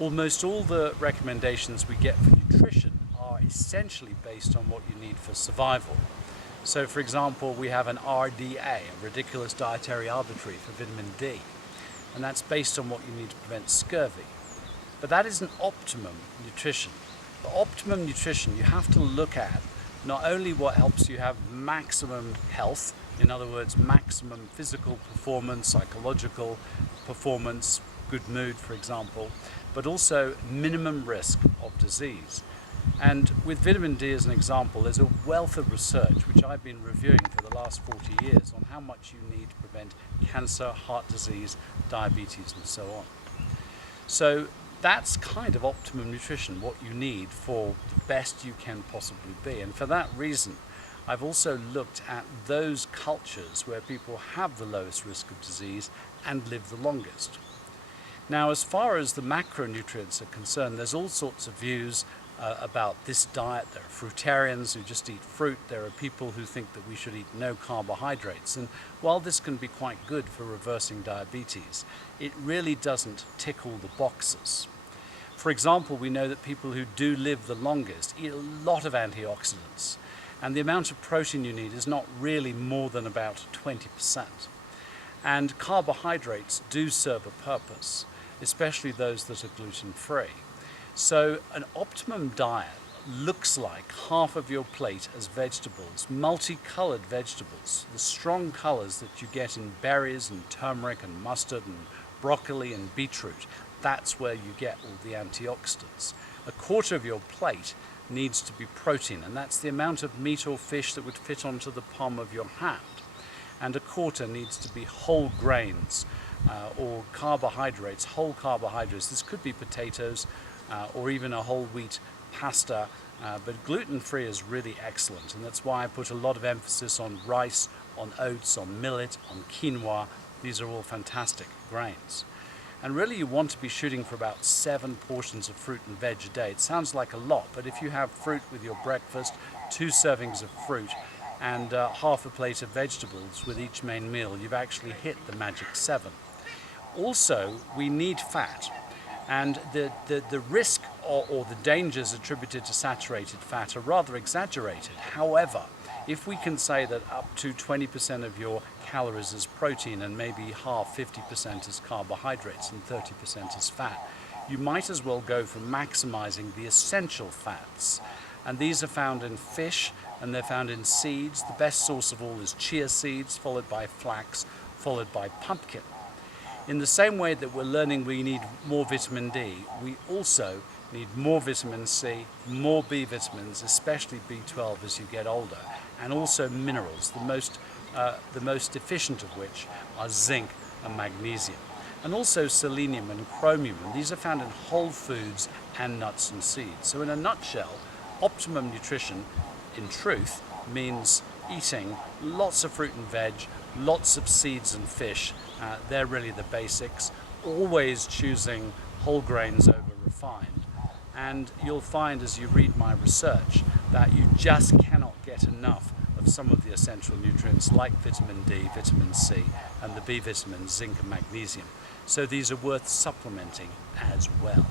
Almost all the recommendations we get for nutrition are essentially based on what you need for survival. So for example, we have an RDA, a ridiculous dietary arbitrary for vitamin D, and that's based on what you need to prevent scurvy. But that isn't optimum nutrition. For optimum nutrition, you have to look at not only what helps you have maximum health, in other words, maximum physical performance, psychological performance, good mood, for example, but also minimum risk of disease. And with vitamin D as an example, there's a wealth of research which I've been reviewing for the last 40 years on how much you need to prevent cancer, heart disease, diabetes, and so on. So that's kind of optimum nutrition, what you need for the best you can possibly be. And for that reason, I've also looked at those cultures where people have the lowest risk of disease and live the longest. Now, as far as the macronutrients are concerned, there's all sorts of views about this diet. There are fruitarians who just eat fruit. There are people who think that we should eat no carbohydrates. And while this can be quite good for reversing diabetes, it really doesn't tick all the boxes. For example, we know that people who do live the longest eat a lot of antioxidants, and the amount of protein you need is not really more than about 20%. And carbohydrates do serve a purpose, especially those that are gluten-free. So an optimum diet looks like half of your plate as vegetables, multicolored vegetables, the strong colors that you get in berries and turmeric and mustard and broccoli and beetroot. That's where you get all the antioxidants. A quarter of your plate needs to be protein, and that's the amount of meat or fish that would fit onto the palm of your hand. And a quarter needs to be whole grains or carbohydrates, whole carbohydrates. This could be potatoes or even a whole wheat pasta, but gluten-free is really excellent, and that's why I put a lot of emphasis on rice, on oats, on millet, on quinoa. These are all fantastic grains. And really you want to be shooting for about 7 portions of fruit and veg a day. It sounds like a lot, but if you have fruit with your breakfast, 2 servings of fruit, and half a plate of vegetables with each main meal, you've actually hit the magic 7. Also, we need fat, and the risk or the dangers attributed to saturated fat are rather exaggerated. However, if we can say that up to 20% of your calories is protein and maybe half, 50% is carbohydrates and 30% is fat, you might as well go for maximizing the essential fats. And these are found in fish, and they're found in seeds. The best source of all is chia seeds, followed by flax, followed by pumpkin. In the same way that we're learning we need more vitamin D, we also need more vitamin C, more B vitamins, especially B12 as you get older, and also minerals, the most deficient of which are zinc and magnesium, and also selenium and chromium, and these are found in whole foods and nuts and seeds. So in a nutshell, optimum nutrition, in truth, means eating lots of fruit and veg, lots of seeds and fish. They're really the basics. Always choosing whole grains over refined. And you'll find as you read my research that you just cannot get enough of some of the essential nutrients like vitamin D, vitamin C, and the B vitamins, zinc and magnesium. So these are worth supplementing as well.